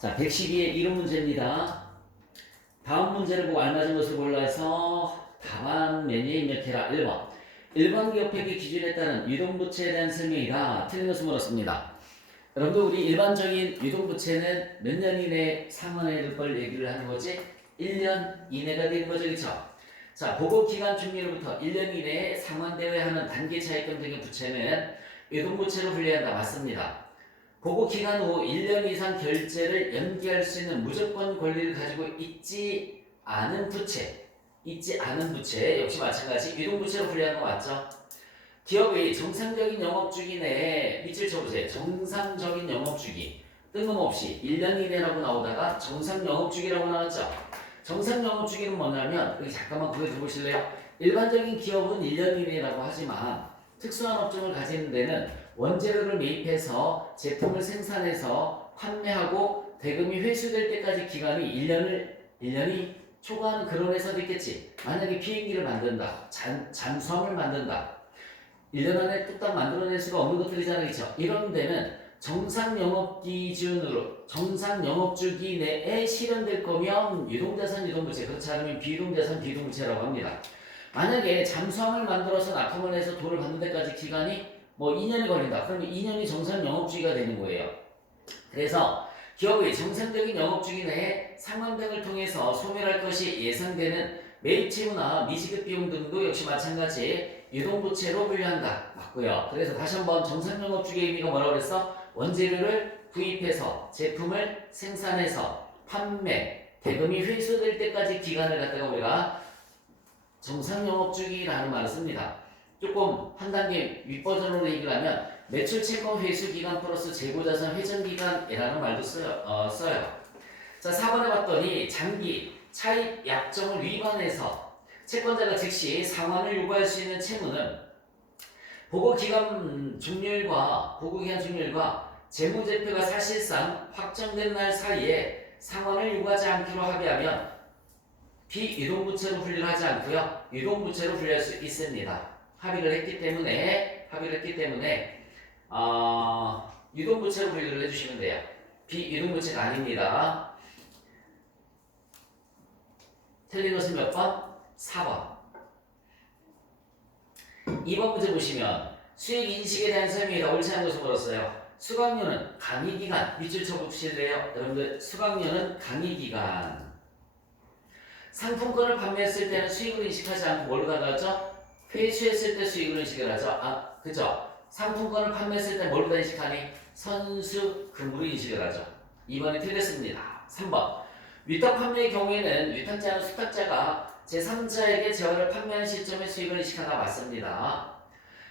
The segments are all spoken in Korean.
자, 112의 이론 문제입니다. 다음 문제를 보고 알맞은 것을 골라서 답안 메뉴에 입력해라. 1번. 일반 기업회계 기준에 따른 유동부채에 대한 설명이다. 틀린 것을 물었습니다. 여러분들 우리 일반적인 유동부채는 몇 년 이내에 상환해야 걸 얘기를 하는 거지? 1년 이내가 되는 거죠. 그렇죠? 자, 보고기간 중료로부터 1년 이내에 상환되어야 하는 단기 차입금 등의 부채는 유동부채로 분류한다. 맞습니다. 보고 기간 후 1년 이상 결제를 연기할 수 있는 무조건 권리를 가지고 있지 않은 부채 역시 마찬가지 유동부채로 분류하는 거 맞죠? 기업의 정상적인 영업주기 내에 밑줄 쳐보세요. 정상적인 영업주기 뜬금없이 1년 이내라고 나오다가 정상 영업주기라고 나왔죠? 정상 영업주기는 뭐냐면 여기 잠깐만 그거 해보실래요? 일반적인 기업은 1년 이내라고 하지만 특수한 업종을 가지는 데는 원재료를 매입해서 제품을 생산해서 판매하고 대금이 회수될 때까지 기간이 1년이 초과하는 그런 회사도 있겠지. 만약에 비행기를 만든다. 잠수함을 만든다. 1년 안에 뚝딱 만들어낼 수가 없는 것들이잖아요. 그렇죠? 이런 데는 정상 영업 기준으로 정상 영업주기 내에 실현될 거면 유동자산 유동부채, 그렇지 않으면 비유동자산 비유동부채라고 합니다. 만약에 잠수함을 만들어서 납품을 해서 돈을 받는 데까지 기간이 뭐 2년이 걸린다. 그러면 2년이 정상 영업주기가 되는 거예요. 그래서 기업의 정상적인 영업주기 내에 상환 등을 통해서 소멸할 것이 예상되는 매입채무나 미지급 비용 등도 역시 마찬가지 유동부채로 분류한다. 맞고요. 그래서 다시 한번 정상 영업주기의 의미가 뭐라고 그랬어? 원재료를 구입해서 제품을 생산해서 판매, 대금이 회수될 때까지 기간을 갖다가 우리가 정상 영업주기라는 말을 씁니다. 조금 한 단계 윗버전으로 얘기를 하면 매출 채권 회수 기간 플러스 재고자산 회전 기간이라는 말도 써요. 자, 4번에 봤더니 장기 차입 약정을 위반해서 채권자가 즉시 상환을 요구할 수 있는 채무는 보고기간 종료일과 재무제표가 사실상 확정된 날 사이에 상환을 요구하지 않기로 합의하면 비유동부채로 분류를 하지 않고요. 유동부채로 분류할 수 있습니다. 합의를 했기 때문에 유동부채로 분류를 해주시면 돼요. 비유동부채가 아닙니다. 틀린 것은 몇 번? 4번. 2번 문제 보시면 수익 인식에 대한 설명이다. 옳지 않은 것을 물었어요. 수강료는 강의기간 밑줄 쳐보실래요? 여러분들 수강료는 강의기간. 상품권을 판매했을 때는 수익을 인식하지 않고 뭘 가져왔죠? 회수했을 때 수익을 인식을 하죠. 그죠? 상품권을 판매했을 때 뭘로 인식하니? 선수금으로 인식을 하죠. 2번이 틀렸습니다. 3번. 위탁 판매의 경우에는 위탁자는 수탁자가 제3자에게 재화를 판매하는 시점에 수익을 인식하다 맞습니다.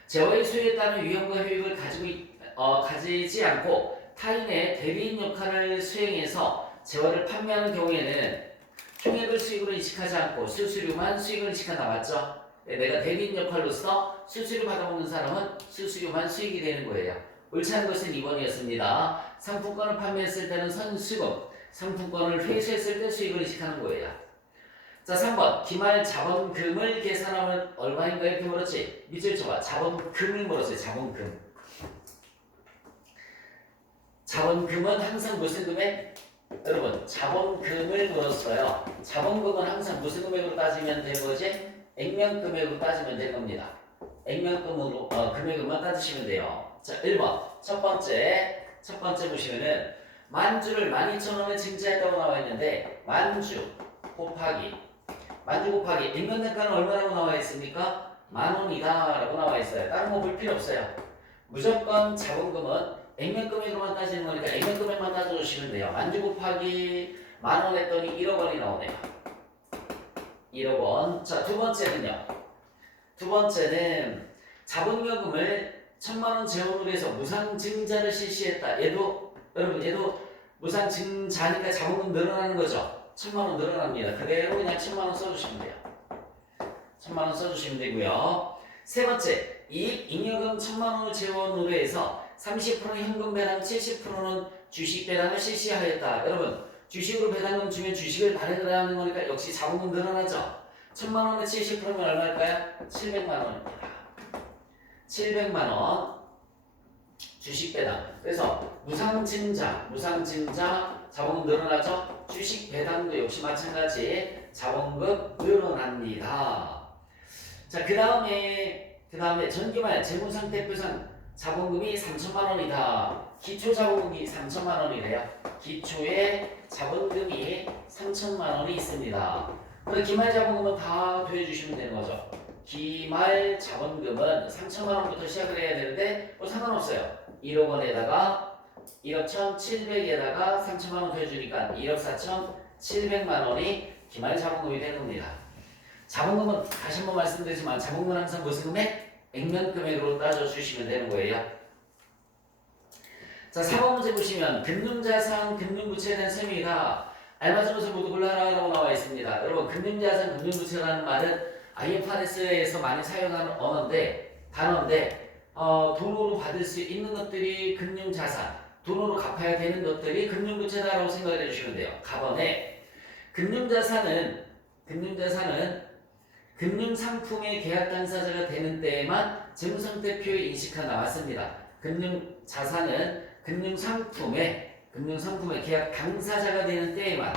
재화의 수익에 따른 위험과 효익을 가지지 않고 타인의 대리인 역할을 수행해서 재화를 판매하는 경우에는 총액을 수익으로 인식하지 않고 수수료만 수익을 인식한다. 맞죠? 내가 대리인 역할로서 수수료 받아먹는 사람은 수수료만 수익이 되는 거예요. 옳지 않은 것은 2번이었습니다. 상품권을 판매했을 때는 선수금, 상품권을 회수했을 때 수익을 인식하는 거예요. 자, 3번. 기말 자본금을 계산하면 얼마인가 이렇게 물었지? 밑줄 쳐봐. 자본금을 물었어요. 자본금. 자본금은 항상 무슨 금액? 여러분, 자본금을 물었어요. 자본금은 항상 무슨 금액으로 따지면 되는 거지? 액면금액으로 따지면 되는 겁니다. 액면금으로 금액만 따지시면 돼요. 자, 1번. 첫 번째 보시면은 만주를 12,000원에 증자했다고 나와 있는데 만주 곱하기 액면단가는 얼마라고 나와 있습니까? 10,000원이다 라고 나와 있어요. 다른 거 볼 필요 없어요. 무조건 자본금은 액면금액으로만 따지는 거니까 액면금액만 따져주시면 돼요. 만주 곱하기 10,000원 했더니 1억 원이 나오네요. 1억 원. 자, 두 번째는 자본요금을 1,000만 원 재원으로 해서 무상증자를 실시했다. 얘도 무상증자니까 자본금 늘어나는 거죠. 1,000만 원 늘어납니다. 그대로 그냥 1,000만 원 써주시면 돼요. 1,000만 원 써주시면 되고요. 세 번째, 잉여금 1,000만 원을 재원으로 해서 30%는 현금 배당, 70%는 주식 배당을 실시하였다. 여러분, 주식으로 배당금 주면 주식을 발행을 하는 거니까 역시 자본금 늘어나죠. 1,000만 원에 70%면 얼마일까요? 700만 원입니다. 700만 원. 주식 배당. 그래서 무상증자 자본금 늘어나죠? 주식 배당도 역시 마찬가지 자본금 늘어납니다. 자, 그 다음에 전기말 재무상태표상 자본금이 3천만 원이다. 기초 자본금이 3천만 원이래요. 기초에 자본금이 3천만 원이 있습니다. 그럼 기말 자본금은 다 더해주시면 되는 거죠. 기말 자본금은 3천만 원부터 시작을 해야 되는데 뭐 상관없어요. 1억 원에다가 1억 1,700에다가 3천만 원 더해주니까 1억 4,700만 원이 기말 자본금이 되는 겁니다. 자본금은 다시 한번 말씀드리지만 자본금은 항상 무슨 금액? 액면 금액으로 따져주시면 되는 거예요. 자, 4번 문제 보시면 금융자산, 금융부채에 대한 설명이다. 알맞은 것을 모두 골라라라고 나와 있습니다. 여러분, 금융자산, 금융부채라는 말은 IFRS에서 많이 사용하는 단어인데 돈으로 받을 수 있는 것들이 금융자산, 돈으로 갚아야 되는 것들이 금융부채다라고 생각을 해주시면 돼요. 가번에 금융자산은 금융상품의 계약 당사자가 되는 때에만 재무상태표에 인식한다. 맞습니다. 금융자산은 금융상품의 계약 당사자가 되는 때에만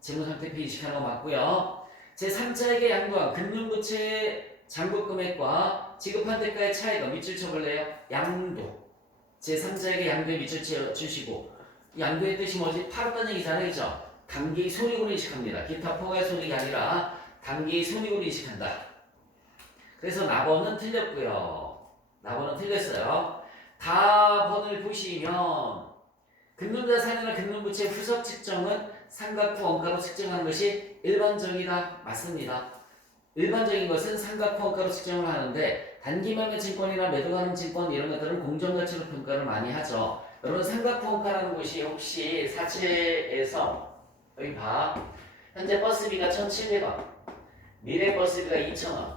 재무상태표 인식하는 거 맞고요. 제3자에게 양도한 금융부채 잔고금액과 지급한 대가의 차이가 밑줄 쳐볼래요? 양도. 제3자에게 양도에 밑줄 쳐주시고 양도의 뜻이 뭐지? 팔았다는 얘기잖아요. 그죠? 단기 손익으로 인식합니다. 기타 포괄 손익이 아니라 단기 손익으로 인식한다. 그래서 나번은 틀렸고요. 나번은 틀렸어요. 다번을 보시면 금융자산이나 금융부채 후속 측정은 삼각후 원가로 측정하는 것이 일반적이다. 맞습니다. 일반적인 것은 삼각후 원가로 측정을 하는데 단기 매매 증권이나 매도 가능 증권 이런 것들은 공정가치로 평가를 많이 하죠. 여러분 삼각후 원가라는 것이 혹시 사채에서 여기 봐. 현재 버스비가 1,700원. 미래 버스비가 2,000원.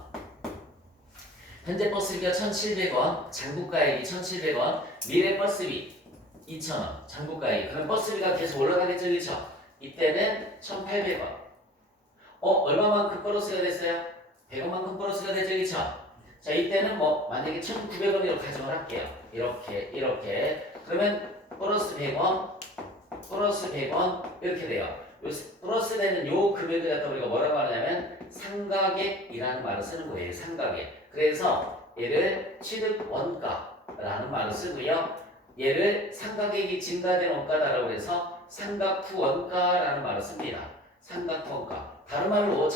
현재 버스비가 1,700원. 장부가액이 1,700원. 미래 버스비 2,000원. 장부가액. 그럼 버스비가 계속 올라가겠죠. 그렇죠? 이때는 1,800원. 얼마만큼 플러스가 됐어요? 100원만큼 플러스가 되죠. 그렇죠? 자, 이때는 뭐 만약에 1,900원으로 가정을 할게요. 이렇게. 그러면 플러스 100원 이렇게 돼요. 플러스 되는 요 금액을 갖다 우리가 뭐라고 하냐면 상가액이라는 말을 쓰는 거예요. 상가액. 그래서 얘를 취득 원가라는 말을 쓰고요. 얘를 상가액이 증가된 원가다라고 해서 상각후 원가라는 말을 씁니다. 상각후 원가. 다른 말로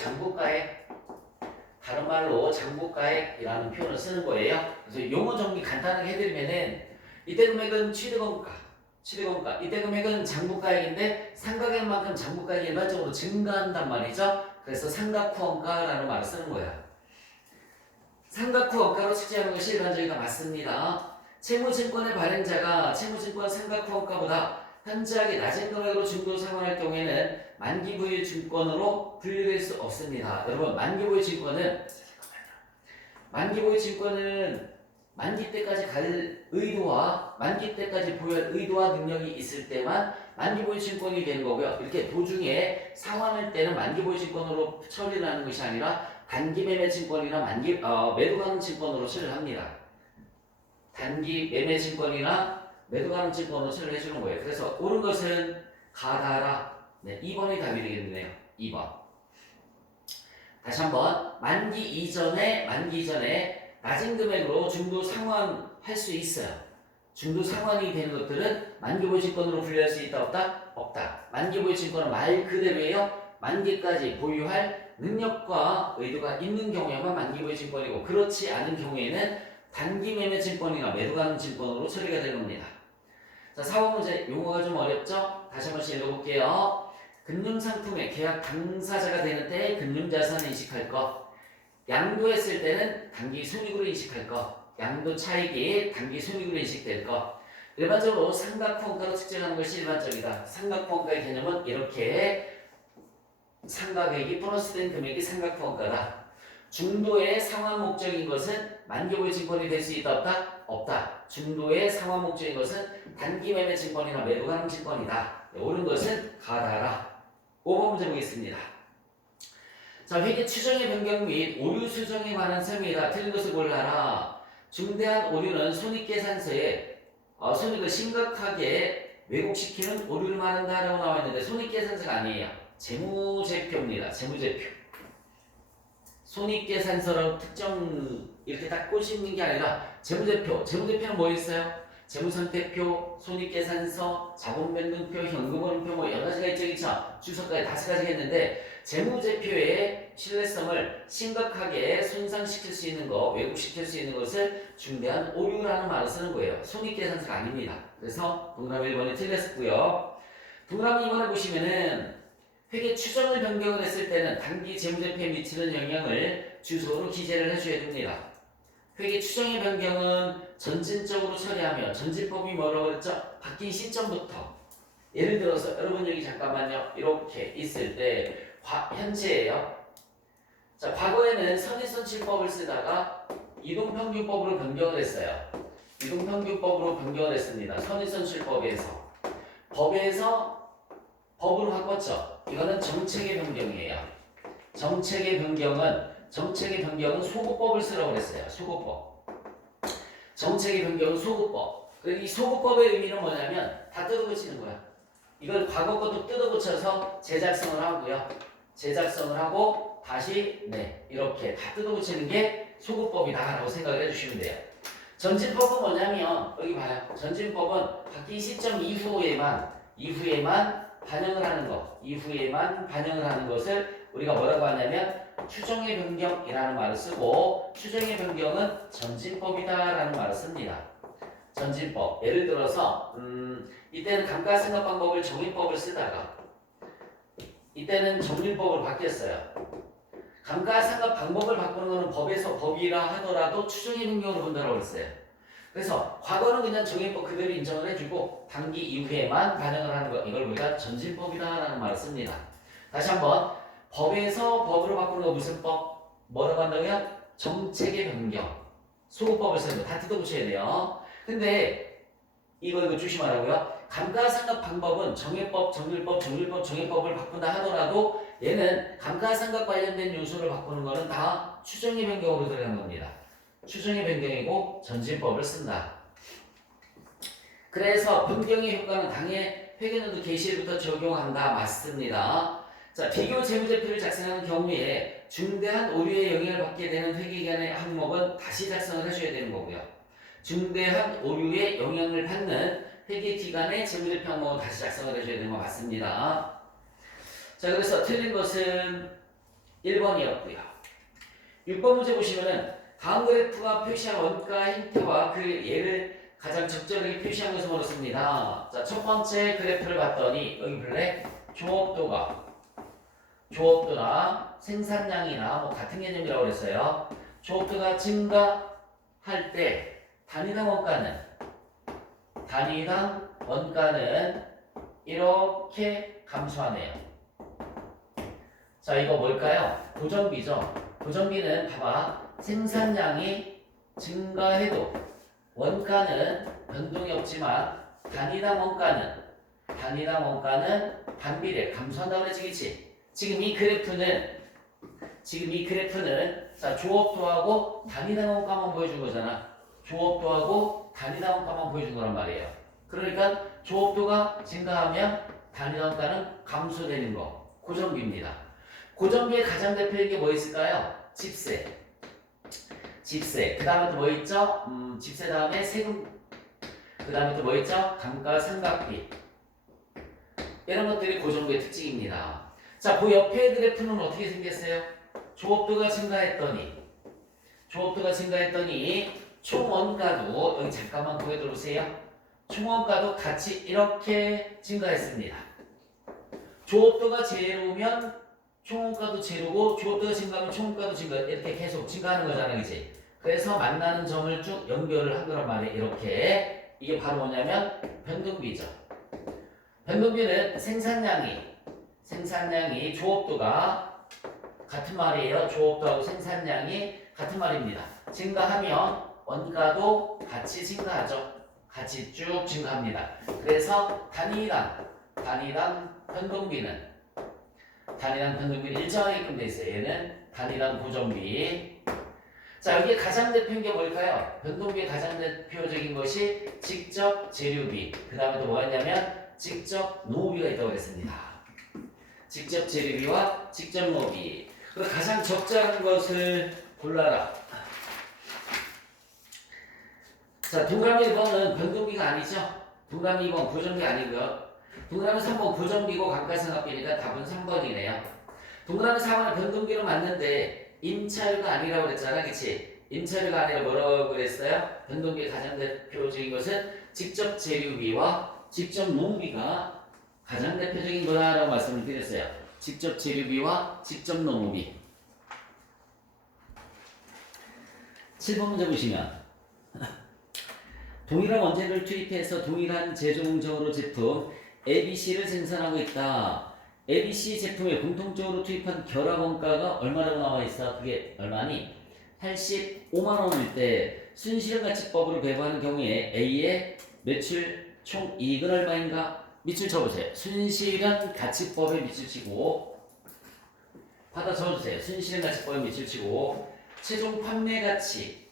장부가액이라는 표현을 쓰는 거예요. 그래서 용어 정리 간단하게 해드리면은 이때 금액은 취득원가, 이때 금액은 장부가액인데 상가액만큼 장부가액이 일반적으로 증가한단 말이죠. 그래서 상각후 원가라는 말을 쓰는 거야. 상각후 원가로 측정하는 것이 일반적이다. 맞습니다. 채무증권의 발행자가 채무증권 상각후 원가보다 현저하게 낮은 금액으로 중도 상환할 경우에는 만기 보유 증권으로 분류될 수 없습니다. 여러분, 만기 보유 증권은 만기 때까지 갈 의도와 만기 때까지 보유할 의도와 능력이 있을 때만 만기 보유 증권이 되는 거고요. 이렇게 도중에 상환할 때는 만기 보유 증권으로 처리를 하는 것이 아니라 단기 매매 증권이나 매도 가능 증권으로 처리를 합니다. 단기 매매 증권이나 매도 가능 증권으로 처리를 해주는 거예요. 그래서 옳은 것은 가다라. 네, 2번이 답이 되겠네요. 2번. 다시 한번 만기 이전에 낮은 금액으로 중도 상환할 수 있어요. 중도 상환이 되는 것들은 만기보유 증권으로 분류할 수 있다 없다? 없다. 만기보유 증권은 말 그대로예요. 만기까지 보유할 능력과 의도가 있는 경우에만 만기보유 증권이고 그렇지 않은 경우에는 단기 매매 증권이나 매도 가능 증권으로 처리가 되는 겁니다. 자, 4번 문제 용어가 좀 어렵죠? 다시 한 번씩 읽어볼게요. 금융상품의 계약 당사자가 되는 때 금융자산을 인식할 것. 양도했을 때는 단기 손익으로 인식할 것. 양도 차익이 단기 손익으로 인식될 것. 일반적으로 삼각후원가로 측정하는 것이 일반적이다. 삼각후원가의 개념은 이렇게 상각액이 플러스된 금액이 삼각후원가다. 중도의 상환 목적인 것은 만기보유 증권이 될 수 있다 없다? 없다. 중도의 상환 목적인 것은 단기 매매 증권이나 매도 가능 증권이다. 옳은 것은 가다라. 5번 문제 보겠습니다. 자, 회계 추정의 변경 및 오류 수정에 관한 설명이다. 틀린 것을 골라라. 중대한 오류는 손익계산서에 손익을 심각하게 왜곡시키는 오류를 말한다라고 나와 있는데 손익계산서가 아니에요. 재무제표입니다. 재무제표. 손익계산서라고 특정 이렇게 딱 꼬시는 게 아니라 재무제표. 재무제표는 뭐 있어요? 재무선택표, 손익계산서, 자본변동표, 현금흐름표 뭐 여러 가지가 있죠, 그렇죠? 주석까지 5가지가 있는데 재무제표의 신뢰성을 심각하게 손상시킬 수 있는 거, 왜곡시킬 수 있는 것을 중대한 오류라는 말을 쓰는 거예요. 손익계산서가 아닙니다. 그래서 동그라미 1번이 틀렸고요. 동그라미 2번에 보시면은 회계 추정을 변경을 했을 때는 단기 재무제표에 미치는 영향을 주소로 기재를 해줘야 됩니다. 회계 추정의 변경은 전진적으로 처리하며 전진법이 뭐라고 그랬죠? 바뀐 시점부터 예를 들어서 여러분 여기 잠깐만요. 이렇게 있을 때 현재예요. 자, 과거에는 선인선출법을 쓰다가 이동평균법으로 변경을 했어요. 이동평균법으로 변경을 했습니다. 선인선출법에서 법에서 법으로 바꿨죠. 이거는 정책의 변경이에요. 정책의 변경은 소구법을 쓰라고 그랬어요. 소구법. 정책의 변경은 소구법. 이 소구법의 의미는 뭐냐면 다 뜯어고치는 거야. 이걸 과거 것도 뜯어고쳐서 재작성을 하고요. 재작성을 하고 다시 이렇게 다 뜯어고치는 게 소구법이다라고 생각을 해주시면 돼요. 전진법은 뭐냐면 여기 봐요. 전진법은 바뀐 시점 이후에만 반영을 하는 것. 이후에만 반영을 하는 것을 우리가 뭐라고 하냐면 추정의 변경이라는 말을 쓰고 추정의 변경은 전진법이다라는 말을 씁니다. 전진법. 예를 들어서 이때는 감가상각 방법을 정의법을 쓰다가 이때는 정밀법으로 바뀌었어요. 감가상각 방법을 바꾸는 것은 법에서 법이라 하더라도 추정의 변경으로 본다고 했어요. 그래서 과거는 그냥 정의법 그대로 인정을 해주고 단기 이후에만 반영을 하는 것. 이걸 우리가 전진법이다라는 말을 씁니다. 다시 한번 법에서 법으로 바꾸는 거 무슨 법? 뭐라고 한다고요? 정책의 변경. 소구법을 쓰는 거 다 뜯어보셔야 돼요. 근데 이거 조심하라고요. 감가상각 방법은 정의법, 정밀법, 정의법을 바꾼다 하더라도 얘는 감가상각 관련된 요소를 바꾸는 거는 다 추정의 변경으로 들어가는 겁니다. 추정의 변경이고 전진법을 쓴다. 그래서 변경의 효과는 당해 회계연도 개시일부터 적용한다. 맞습니다. 자, 비교 재무제표를 작성하는 경우에 중대한 오류의 영향을 받게 되는 회계기간의 항목은 다시 작성을 해줘야 되는 거고요. 중대한 오류의 영향을 받는 회계기간의 재무제표 항목은 다시 작성을 해줘야 되는 거 맞습니다. 자, 그래서 틀린 것은 1번이었고요. 6번 문제 보시면은 다음 그래프가 표시한 원가 형태와 그 예를 가장 적절하게 표시한 것을 보았습니다. 자, 첫 번째 그래프를 봤더니 여기 볼래? 조업도나 생산량이나 뭐 같은 개념이라고 그랬어요. 조업도가 증가할 때 단위당 원가는 이렇게 감소하네요. 자, 이거 뭘까요? 고정비죠. 고정비는 봐봐. 생산량이 증가해도 원가는 변동이 없지만 단위당 원가는 반비례 감소한다고 그랬지, 그치? 지금 이 그래프는 자, 조업도하고 단위당 원가만 보여준 거잖아. 조업도하고 단위당 원가만 보여준 거란 말이에요. 그러니까 조업도가 증가하면 단위당 원가는 감소되는 거. 고정비입니다. 고정비의 가장 대표적인 게 뭐 있을까요? 집세. 그 다음에 또 뭐 있죠? 집세 다음에 세금. 그 다음에 또 뭐 있죠? 감가상각비. 이런 것들이 고정비의 특징입니다. 자, 그 옆에 그래프는 어떻게 생겼어요? 조업도가 증가했더니 총원가도 여기 잠깐만 거기 들어오세요. 총원가도 같이 이렇게 증가했습니다. 조업도가 제로면 총원가도 제로고 조업도가 증가하면 총원가도 증가 이렇게 계속 증가하는 거잖아, 그치? 그래서 만나는 점을 쭉 연결을 한 거란 말이에요. 이렇게 이게 바로 뭐냐면 변동비죠. 변동비는 생산량이 조업도가 같은 말이에요. 조업도하고 생산량이 같은 말입니다. 증가하면 원가도 같이 증가하죠. 같이 쭉 증가합니다. 그래서 단위당 변동비는 일정하게끔 돼 있어요. 얘는 단위당 고정비. 자, 여기 가장 대표인 게 뭘까요? 변동비의 가장 대표적인 것이 직접 재료비. 그 다음에 또 뭐가 있냐면 직접 노무비가 있다고 그랬습니다. 직접 재료비와 직접 노무비. 그리고 가장 적절한 것을 골라라. 자, 동그라미 1번은 변동비가 아니죠? 동그라미 2번 고정비 아니고요. 동그라미 3번 고정비고 감가상각비니까 답은 3번이네요. 동그라미 4번은 변동비로 맞는데 임차료가 아니라고 그랬잖아, 그치? 임차료가 아니라 뭐라고 그랬어요? 변동비의 가장 대표적인 것은 직접 재료비와 직접 노무비가 가장 대표적인 거다라고 말씀을 드렸어요. 직접 재료비와 직접 노무비. 7번 문제 보시면 동일한 원재료를 투입해서 동일한 제조 공정으로 제품 ABC를 생산하고 있다. ABC 제품에 공통적으로 투입한 결합 원가가 얼마라고 나와 있어? 그게 얼마니? 85만 원일 때 순실현 가치법으로 배분하는 경우에 A의 매출 총 이익은 얼마인가? 밑줄 쳐보세요. 순실현 가치법에 밑줄 치고 받아 적어주세요. 순실현 가치법에 밑줄 치고 최종 판매 가치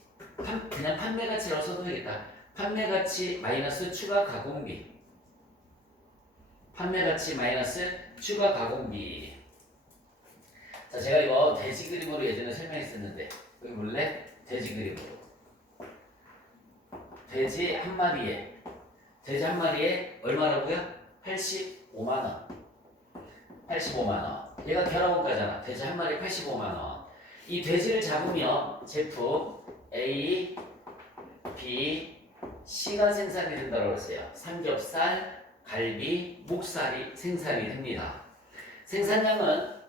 그냥 판매 가치라고 써도 되겠다. 판매 가치 마이너스 추가 가공비. 판매 가치 마이너스 추가 가공비. 자, 제가 이거 돼지 그림으로 예전에 설명했었는데 여기 볼래? 돼지 그림으로. 돼지 한 마리에 얼마라고요? 85만 원. 85만 원. 얘가 결합원가잖아. 돼지 한 마리에 85만 원. 이 돼지를 잡으면 제품 A, B, C가 생산이 된다고 했어요. 삼겹살, 갈비, 목살이 생산이 됩니다. 생산량은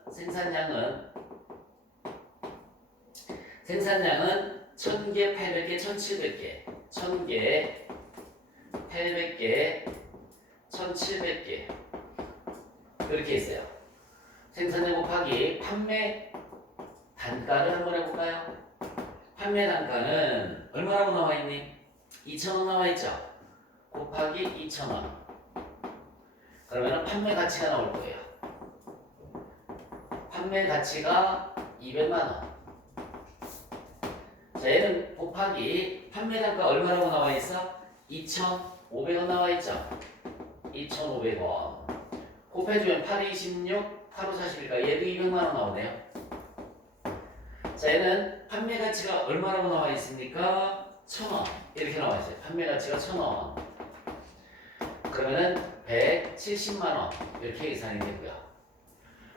1000개, 800개, 1700개. 1000개, 800개, 1700개. 이렇게 있어요. 생산량 곱하기 판매 단가를 한번 해볼까요? 판매 단가는 얼마라고 나와있니? 2,000원 나와있죠? 곱하기 2,000원. 그러면 판매 가치가 나올 거예요. 판매 가치가 200만원. 자, 얘는 곱하기 판매 단가 얼마라고 나와있어? 2,500원 나와있죠? 2,500원. 곱해주면 8에 26, 8호 40일까? 얘도 200만원 나오네요. 자, 얘는 판매 가치가 얼마라고 나와 있습니까? 1,000원. 이렇게 나와 있어요. 판매 가치가 1,000원. 그러면은 170만원. 이렇게 계산이 되고요.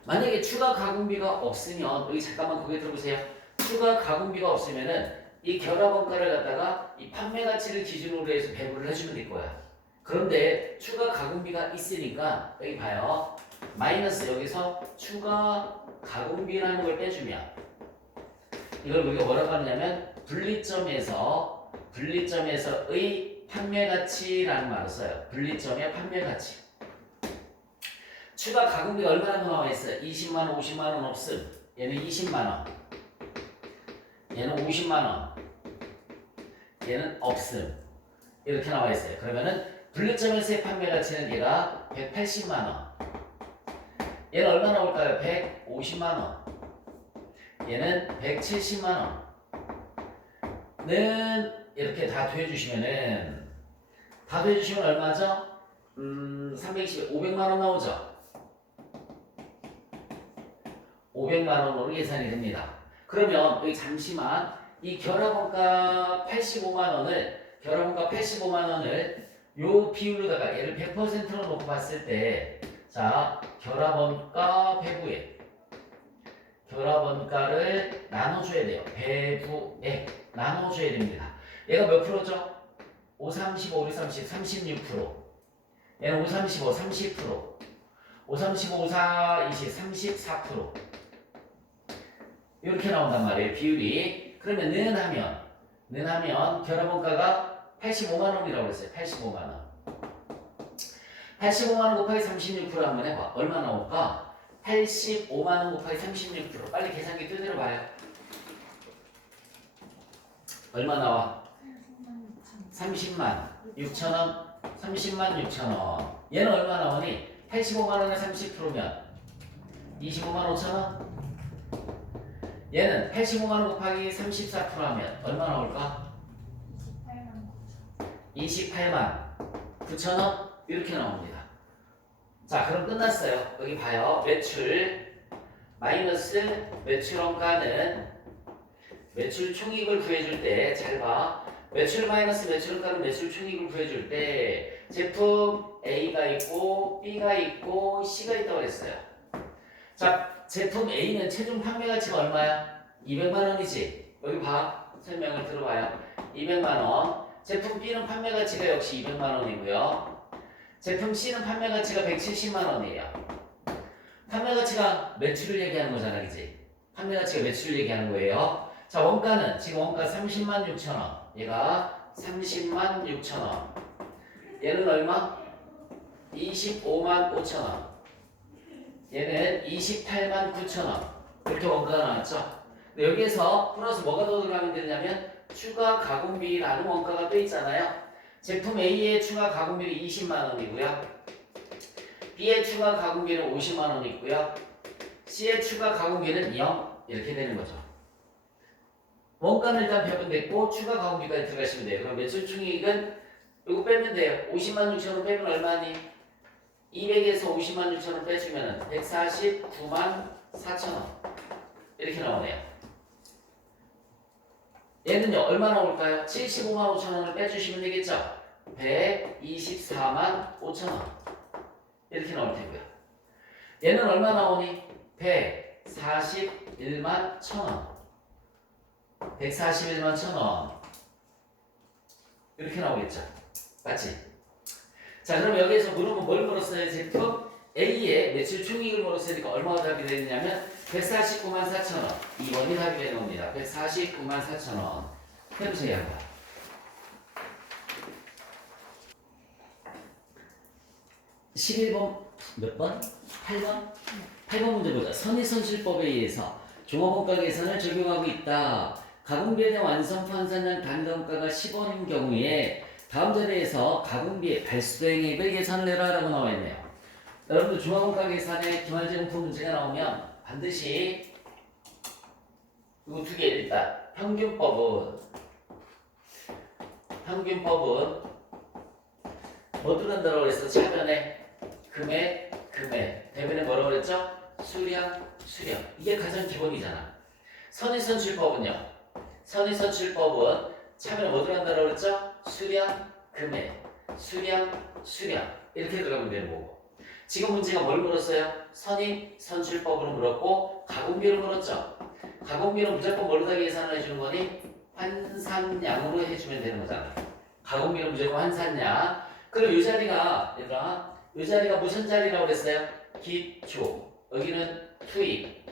만약에 추가 가공비가 없으면, 여기 잠깐만 거기 들어보세요. 추가 가공비가 없으면은 이 결합원가를 갖다가 이 판매 가치를 기준으로 해서 배분을 해주면 될 거야. 그런데 추가 가공비가 있으니까, 여기 봐요. 마이너스 여기서 추가 가공비라는 걸 빼주면 이걸 우리가 뭐라고 하냐면 분리점에서의 판매 가치라는 말을 써요. 분리점의 판매 가치. 추가 가공비가 얼마나 나와 있어요? 20만 원, 50만 원 없음. 얘는 20만 원. 얘는 50만 원. 얘는 없음. 이렇게 나와 있어요. 그러면은 분리점에서의 판매 가치는 얘가 180만 원. 얘는 얼마 나올까요? 150만 원. 얘는 170만원 는 이렇게 다 더해주시면 얼마죠? 320, 500만원 나오죠? 500만원으로 예산이 됩니다. 그러면 여기 잠시만 이 결합원가 85만원을 요 비율로다가 얘를 100%로 놓고 봤을 때 자, 결합원가 배부액 결합원가를 나눠줘야 돼요. 배부액 나눠줘야 됩니다. 얘가 몇 프로죠? 5, 35, 5, 30, 36%. 얘는 5, 35, 30%. 5, 35, 5, 4, 20, 34%. 이렇게 나온단 말이에요. 비율이. 그러면 는 하면 결합원가가 85만원이라고 했어요. 85만원. 85만원 곱하기 36% 한번 해봐. 얼마 나올까? 85만원 곱하기 36%. 빨리 계산기 두드려 봐요. 얼마 나와? 30만 6천원. 30만 6천원. 얘는 얼마 나오니? 85만원에 30%면 25만 5천원. 얘는 85만 원 곱하기 34% 하면 얼마 나올까? 28만 9천 원 이렇게 나옵니다. 자, 그럼 끝났어요. 여기 봐요. 매출 마이너스 매출 원가는 매출 총익을 구해줄 때 잘 봐. 매출 마이너스 매출 원가는 매출 총익을 구해줄 때 제품 A가 있고 B가 있고 C가 있다고 그랬어요. 자, 제품 A는 최종 판매 가치가 얼마야? 200만 원이지. 여기 봐. 설명을 들어봐요. 200만 원. 제품 B는 판매 가치가 역시 200만 원이고요. 제품 C는 판매 가치가 170만 원이에요. 판매 가치가 매출을 얘기하는 거잖아, 그지? 판매 가치가 매출을 얘기하는 거예요. 자, 원가는 지금 원가 30만 6천 원. 얘가 30만 6천 원. 얘는 얼마? 25만 5천 원. 얘는 28만 9천 원. 이렇게 원가가 나왔죠. 근데 여기에서 플러스 뭐가 더 들어가면 되냐면 추가 가공비라는 원가가 또 있잖아요. 제품 A의 추가 가공비는 20만 원이고요. B의 추가 가공비는 50만 원이 있고요. C의 추가 가공비는 0 이렇게 되는 거죠. 원가는 일단 배분됐고 추가 가공비까지 들어가시면 돼요. 그럼 매출 총익은 이거 빼면 돼요. 50만 6천 원 빼면 얼마니? 200에서 50만 6천 원 빼주면 149만 4천 원 이렇게 나오네요. 얘는요 얼마 나올까요? 75만 5천 원을 빼주시면 되겠죠? 124만 5천 원 이렇게 나올 테고요. 얘는 얼마 나오니? 141만 1천 원 141만 1천 원 이렇게 나오겠죠? 맞지? 자, 그럼 여기에서 물으면 뭘 물었어요? 제품 A의 매출 총익을 물었으니까 얼마가 답이 되느냐면 149만 4천 원 2번이 답이 되는 겁니다. 149만 4천 원 해보세요 한번. 11번 몇 번? 8번? 8번 문제 보자. 선의선실법에 의해서 종합원가 계산을 적용하고 있다. 가공비에 완성 판산량 단가원가가 10원인 경우에 다음 자리에서 가공비의 발수대행액을 계산을 해라 라고 나와 있네요. 여러분들 종합원가 계산에 기말제공품 문제가 나오면 반드시 이거 두 개 일단 평균법은 뭐 들어간다고 그랬어? 차변에 금액 대변에 뭐라고 그랬죠? 수량 이게 가장 기본이잖아. 선의선출법은요 선의선출법은 차변에 뭐 들어간다고 그랬죠? 수량 금액 수량 이렇게 들어가면 되는 거고, 지금 문제가 뭘 물었어요? 선의선출법으로 물었고 가공비를 물었죠. 가공비는 무조건 뭘로 다 계산을 해주는 거니? 환산량으로 해주면 되는 거잖아. 가공비는 무조건 환산량. 그럼 이 자리가 얘들아 이 자리가 무슨 자리라고 그랬어요? 기초. 여기는 투입.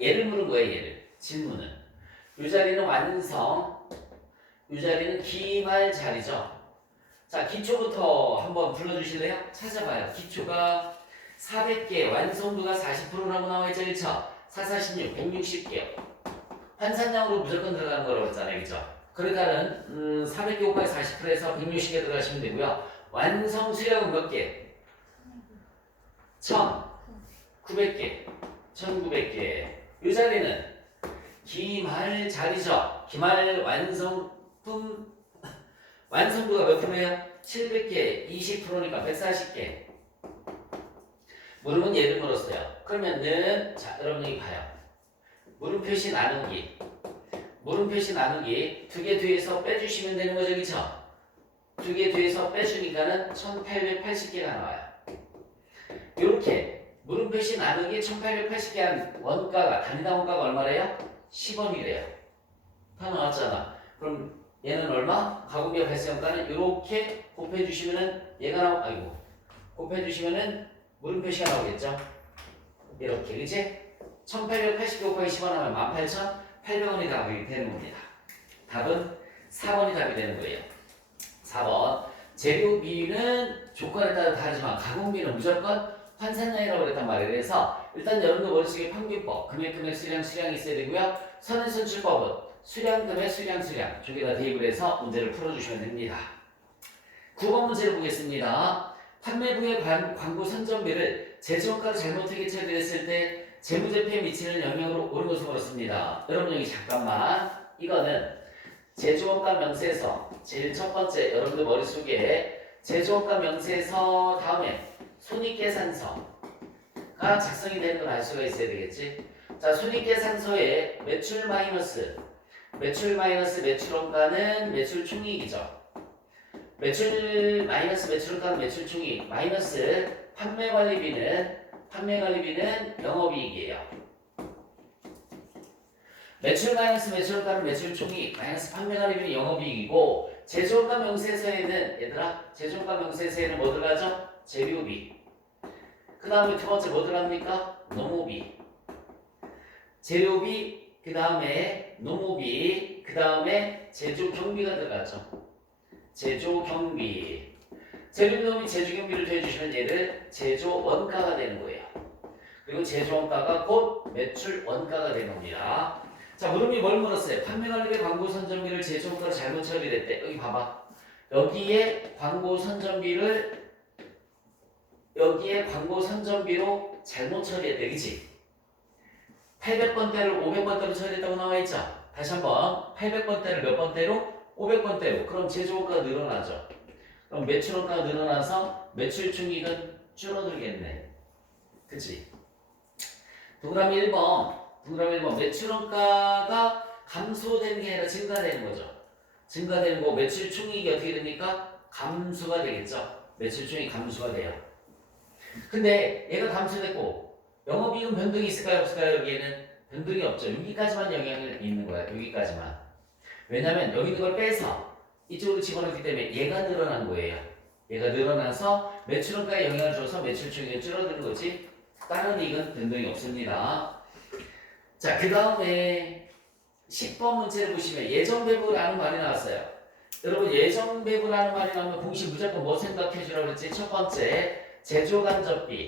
얘를 물은 거예요. 얘를. 질문은. 이 자리는 완성. 이 자리는 기말 자리죠. 자, 기초부터 한번 불러주실래요? 찾아봐요. 기초가 400개, 완성도가 40%라고 나와있죠. 그쵸? 4, 46, 160개. 환산량으로 무조건 들어가는 거라고 했잖아요. 그죠? 그러니까는 400개 곱하기 40%에서 160개 들어가시면 되고요. 완성 수량은 몇 개? 1900개. 1900개. 이 자리는 기말 자리죠. 기말 완성품 완성도가 몇 프로예요? 700개, 20%니까 140개. 물음은 얘를 물었어요. 그러면은 자, 여러분이 봐요. 물음 표시 나누기. 물음 표시 나누기 두 개 뒤에서 빼주시면 되는 거죠. 그쵸? 두 개 뒤에서 빼주니까는 1880개가 나와요. 이렇게 물음 표시 나누기 1880개 한 원가가 단위당 원가가 얼마래요? 10원이래요. 다 나왔잖아. 그럼 얘는 얼마? 가공비 발생원가는 이렇게 곱해주시면은 얘가 곱해주시면은 물음 표시가 나오겠죠? 이렇게, 그치? 1880개 곱하기 10원 하면 18,800원이 답이 되는 겁니다. 답은 4번이 답이 되는 거예요. 4번. 재료비는 조건에 따라 다르지만 가공비는 무조건 환산량이라고 그랬단 말이에요. 그래서 일단 여러분들 머릿속에 평균법, 금액, 수량이 있어야 되고요. 선의선출법은 수량, 금액, 수량 저기다 대입을 해서 문제를 풀어주시면 됩니다. 9번 문제를 보겠습니다. 판매부의 광고 선전비를 제조원가로 잘못하게 처리했을 때 재무제표에 미치는 영향으로 옳은 것을 물었습니다. 여러분 여기 잠깐만 이거는 제조원가 명세서 제일 첫 번째 여러분들 머릿속에 제조원가 명세서 다음에 손익계산서가 작성이 되는 걸 알 수가 있어야 되겠지. 자, 손익계산서에 매출 마이너스 매출원가는 매출총익이죠. 매출 마이너스 매출원가는 매출총익 마이너스 판매관리비는 영업이익이에요. 매출 마이너스 매출원가는 매출총익 마이너스 판매관리비는 영업이익이고 제조원가 명세서에는 얘들아 제조원가 명세서에는 뭐 들어가죠? 재료비. 그 다음에 두 번째 뭐 들어갑니까? 노무비. 재료비, 그 다음에 노무비, 그 다음에 제조경비가 들어가죠. 제조경비. 재료비, 노무비, 제조경비를 더해주시면 얘를 제조원가가 되는 거예요. 그리고 제조원가가 곧 매출원가가 되는 겁니다. 자, 물음이 뭘 물었어요? 판매관리비 광고 선전비를 제조원가로 잘못 처리됐대. 여기 봐봐. 여기에 광고 선전비로 잘못 처리했대. 그치? 800번대를 500번대로 처리했다고 나와있죠? 다시 한번 800번대를 몇 번대로? 500번대로. 그럼 제조원가가 늘어나죠. 그럼 매출원가가 늘어나서 매출총익은 줄어들겠네. 그치? 동그라미 1번 매출원가가 감소되는 게 아니라 증가되는 거죠. 증가되는 거 매출총익이 어떻게 됩니까? 감소가 되겠죠. 매출총익이 감소가 돼요. 근데 얘가 감소됐고 영업이익은 변동이 있을까요? 없을까요? 여기에는 변동이 없죠. 여기까지만 영향이 있는 거야. 여기까지만. 왜냐면 여기 있는 걸 빼서 이쪽으로 집어넣기 때문에 얘가 늘어난 거예요. 얘가 늘어나서 매출원가에 영향을 줘서 매출총익이 줄어드는 거지 다른 이익은 변동이 없습니다. 자, 그 다음에 10번 문제를 보시면 예정배부라는 말이 나왔어요. 여러분 예정배부라는 말이 나오면 공식 무조건 뭐 생각해 주라고 그랬지? 첫 번째 제조간접비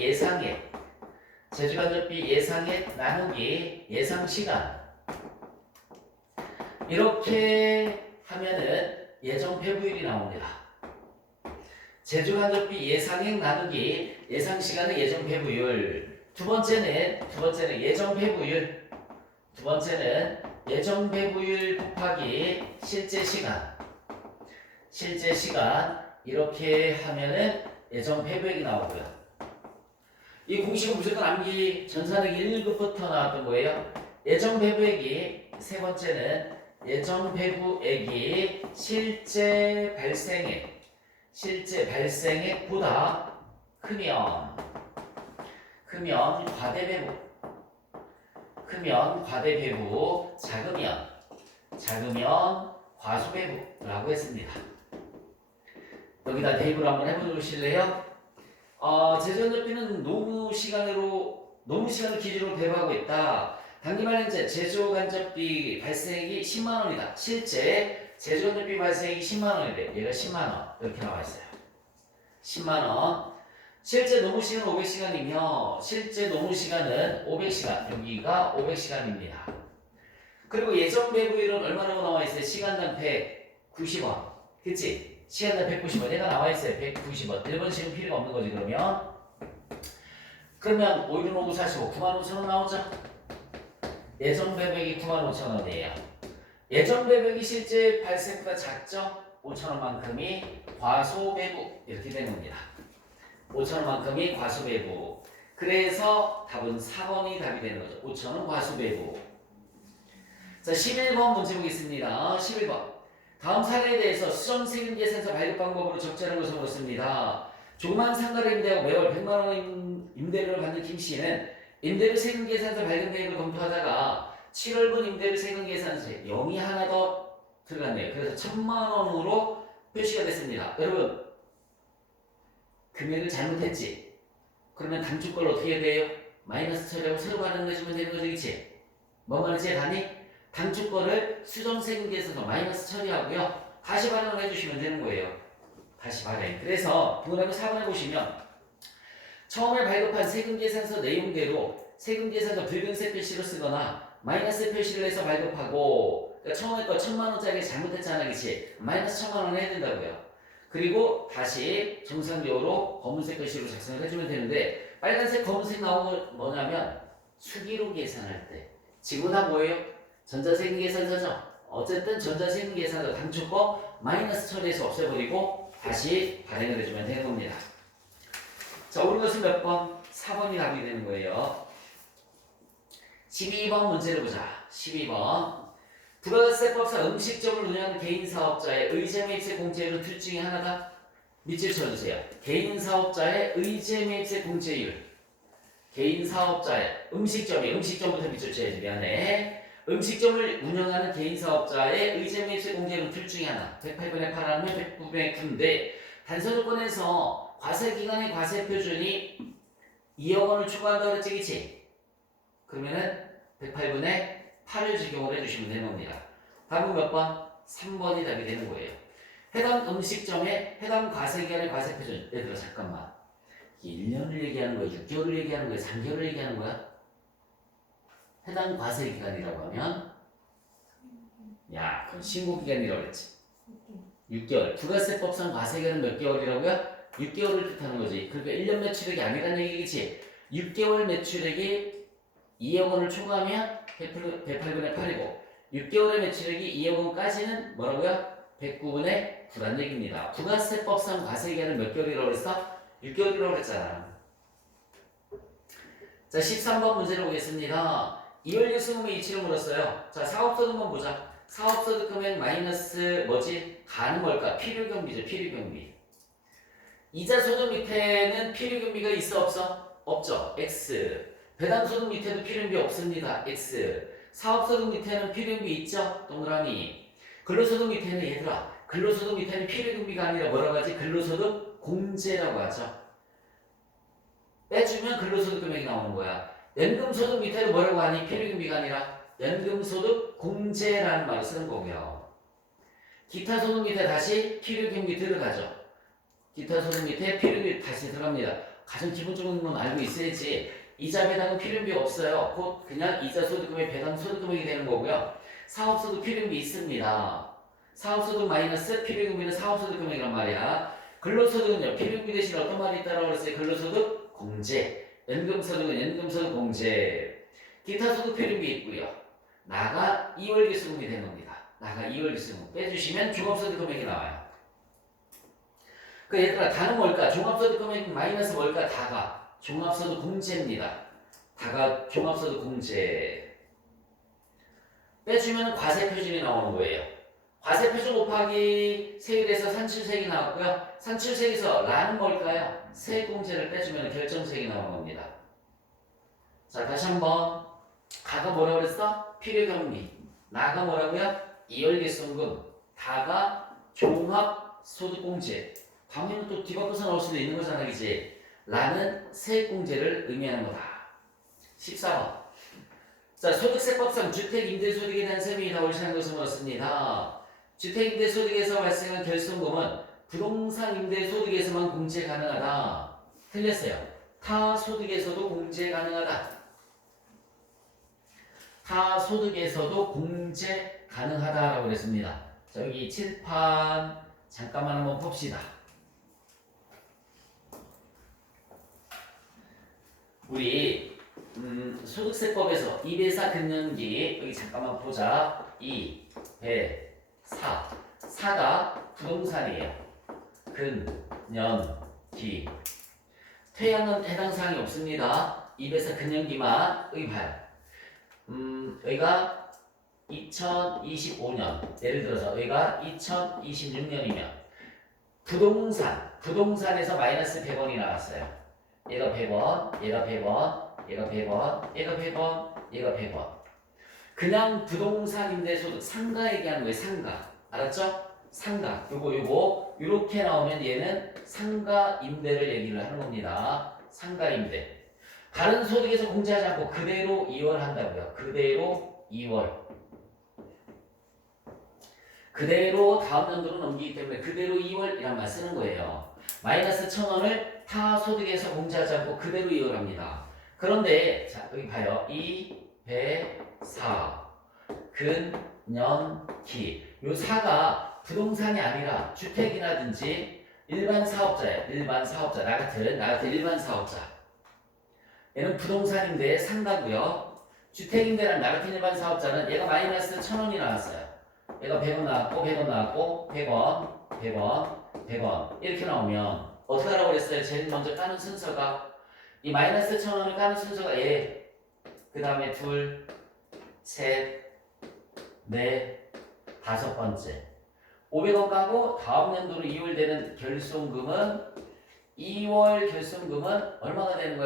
예상액 나누기 예상시간. 이렇게 하면은 예정배부율이 나옵니다. 제조간접비 예상액 나누기 예상시간은 예정배부율. 두 번째는 예정배부율 곱하기 실제시간. 이렇게 하면은 예정배부액이 나오고요. 이 공식은 무조건 암기 전산액 1급부터 나왔던 거예요. 예정배부액이 세 번째는 예정배부액이 실제 발생액보다 크면 과대배부, 작으면 과소배부라고 했습니다. 여기다 대입을 한번 해보실래요? 제조간접비는 노무 시간을 기준으로 배부하고 있다. 당기말 현재 제조간접비 발생액이 10만 원이다. 실제 제조간접비 발생액이 10만 원인데 얘가 10만 원 이렇게 나와 있어요. 10만 원. 실제 노무 시간 500시간이며 실제 노무 시간은 500시간. 여기가 500시간입니다. 그리고 예정 배부율은 얼마라고 나와 있어요? 시간당 190원. 그치? 시간당 190원. 얘가 나와 있어요. 190원. 1번씩은 필요가 없는 거지, 그러면. 그러면 5, 1, 5, 9, 45. 95,000원 나오죠? 예정 배부액이 95,000원이에요. 예정 배부액이 실제 발생보다 작죠? 5,000원만큼이 과소배부. 이렇게 되는 겁니다. 5,000원만큼이 과소배부. 그래서 답은 4번이 답이 되는 거죠. 5,000원 과소배부. 자, 11번 문제 보겠습니다. 11번. 다음 사례에 대해서 수정세금계산서 발급 방법으로 적절한 것을 묻습니다. 조그만 상가를 임대하고 매월 100만 원 임대료를 받는 김 씨는 임대료 세금계산서 발급 내역을 검토하다가 7월분 임대료 세금계산서에 0이 하나 더 들어갔네요. 그래서 1,000만 원으로 표시가 됐습니다. 여러분, 금액을 잘못했지? 그러면 단축 걸 어떻게 해야 돼요? 마이너스 처리하고 새로 반응해주면 되는 거죠, 그치? 뭔 말인지 가니? 단축 거를 수정세금계산서 마이너스 처리하고요. 다시 반응을 해주시면 되는 거예요. 다시 발행. 그래서 동그라미 4번에 보시면 처음에 발급한 세금계산서 내용대로 세금계산서 붉은색 표시로 쓰거나 마이너스 표시를 해서 발급하고, 그러니까 처음에 거 1,000만 원짜리 잘못했잖아, 그치? 마이너스 1,000만 원 해야 된다고요. 그리고 다시 정상적으로 검은색 표시로 작성을 해주면 되는데 빨간색, 검은색 나오는 건 뭐냐면 수기로 계산할 때. 지금 다 뭐예요? 전자세금 계산서죠. 어쨌든 전자세금 계산서 당초 거 마이너스 처리해서 없애버리고 다시 발행을 해주면 되는 겁니다. 자, 오른 것은 몇 번? 4번이 답이 되는 거예요. 12번 문제를 보자. 12번. 부가세법상 음식점을 운영하는 개인 사업자의 의제 매입세 공제율은 둘 중에 하나다. 밑줄 쳐주세요. 개인 사업자의 의제 매입세 공제율. 개인 사업자의 음식점부터 밑줄 쳐야지. 미안해. 음식점을 운영하는 개인 사업자의 의제 매입세 공제율은 둘 중에 하나. 108분의 8하면 109분의 9인데 단서 조건에서 과세기간의 과세표준이 2억 원을 추가한다고 그랬지, 그치? 그러면은 108분의 8을 적용을 해주시면 되는 겁니다. 답은 몇 번? 3번이 답이 되는 거예요. 해당 음식점의 해당 과세기간의 과세표준. 얘들아 잠깐만. 1년을 얘기하는 거야? 6개월을 얘기하는 거야? 3개월을 얘기하는 거야? 해당 과세기간이라고 하면 야, 그건 신고기간이라고 그랬지. 6개월. 부가세법상 과세기간은 몇 개월이라고요? 6개월을 뜻하는 거지. 그러니까 1년 매출액이 아니라는 얘기겠지. 6개월 매출액이 2억 원을 초과하면 108분의 8이고 6개월의 매출액이 2억 원까지는 뭐라고요? 109분의 9란 얘기입니다. 부가세법상 과세기간은 몇 개월이라고 그랬어? 6개월이라고 그랬잖아. 자, 13번 문제를 보겠습니다. 이월계 수금의 이치를 물었어요. 자, 사업소득만 보자. 사업소득 금액 마이너스 뭐지? 가는 뭘까? 필요경비죠. 필요경비. 이자소득 밑에는 필요경비가 있어 없어? 없죠. X. 배당소득 밑에도 필요경비 없습니다. X. 사업소득 밑에는 필요경비 있죠? 동그라미. 근로소득 밑에는 얘들아. 근로소득 밑에는 필요경비가 아니라 뭐라고 하지? 근로소득 공제라고 하죠. 빼주면 근로소득 금액이 나오는 거야. 연금소득 밑에는 뭐라고 하니? 필요경비가 아니라 연금소득 공제라는 말을 쓰는 거고요. 기타소득 밑에 다시 필요경비 들어가죠. 기타소득 밑에 필요경비 다시 들어갑니다. 가장 기본적인 건 알고 있어야지. 이자 배당은 필요경비 없어요. 곧 그냥 이자 소득금의 배당 소득금액이 되는 거고요. 사업소득 필요경비 있습니다. 사업소득 마이너스 필요경비는 사업소득 금액이란 말이야. 근로소득은요. 필요경비 대신 어떤 말이 있다라고 그랬어요? 근로소득 공제. 연금소득은 연금소득 공제. 기타소득 필요경비 있고요. 나가 2월기 수금이 되는 겁니다. 나가 2월기 수금 빼주시면 종합소득 금액이 나와요. 그 얘들아 다는 뭘까? 종합소득 금액 마이너스 뭘까? 다가 종합소득 공제입니다. 다가 종합소득 공제. 빼주면 과세표준이 나오는 거예요. 과세표준 곱하기 세율에서 산출세액이 나왔고요. 산출세액에서 라는 뭘까요? 세액공제를 빼주면 결정세액이 나오는 겁니다. 자, 다시 한번. 가가 뭐라고 그랬어? 필요경비. 나가 뭐라고요? 이월계수금. 다가 종합소득공제. 당연히 또 뒤바꿔서 나올 수도 있는 거잖아, 그지? 라는 세액공제를 의미하는 거다. 14번. 자, 소득세법상 주택임대소득에 대한 세금이 다 옳지 것을 물었습니다. 주택임대소득에서 발생한 결손금은 부동산 임대소득에서만 공제 가능하다. 틀렸어요. 타 소득에서도 공제 가능하다. 타 소득에서도 공제 가능하다라고 그랬습니다. 자, 여기 칠판 잠깐만 한번 봅시다. 우리 소득세법에서 2배사 근년기 여기 잠깐만 보자. 2, 배, 4. 4가 부동산이에요. 근, 년, 기. 퇴양은 해당 사항이 없습니다. 2배사 근년기만 여기 봐요. 여기가 2025년 예를 들어서 여기가 2026년이면 부동산에서 마이너스 100원이 나왔어요. 얘가 100원, 얘가 100원, 얘가 100원, 얘가 100원, 얘가 100원. 그냥 부동산 임대소득 상가 얘기하는 거예요. 상가. 알았죠? 상가. 요거 요렇게 나오면 얘는 상가 임대를 얘기를 하는 겁니다. 상가 임대. 다른 소득에서 공제하지 않고 그대로 2월 한다고요. 그대로 2월. 그대로 다음 연도로 넘기기 때문에 그대로 2월이란 말 쓰는 거예요. 마이너스 1000원을 타 소득에서 공제하지 않고 그대로 2월 합니다. 그런데 자 여기 봐요. 2, 배, 4, 근, 년, 기. 요 4가 부동산이 아니라 주택이라든지 일반 사업자예요. 일반 사업자. 나 같은 일반 사업자. 얘는 부동산인데 산다고요. 주택임대란 나같은 일반 사업자는 얘가 마이너스 1,000원이 나왔어요. 얘가 100원 나왔고 100원 나왔고 100원 100원 100원 이렇게 나오면 어떻게 하라고 그랬어요? 제일 먼저 까는 순서가 이 마이너스 1,000원을 까는 순서가 얘, 그 다음에 둘, 셋, 넷, 다섯 번째 500원 까고 다음 연도로 이월되는 결손금은 2월 결손금은 얼마가 되는 거예요?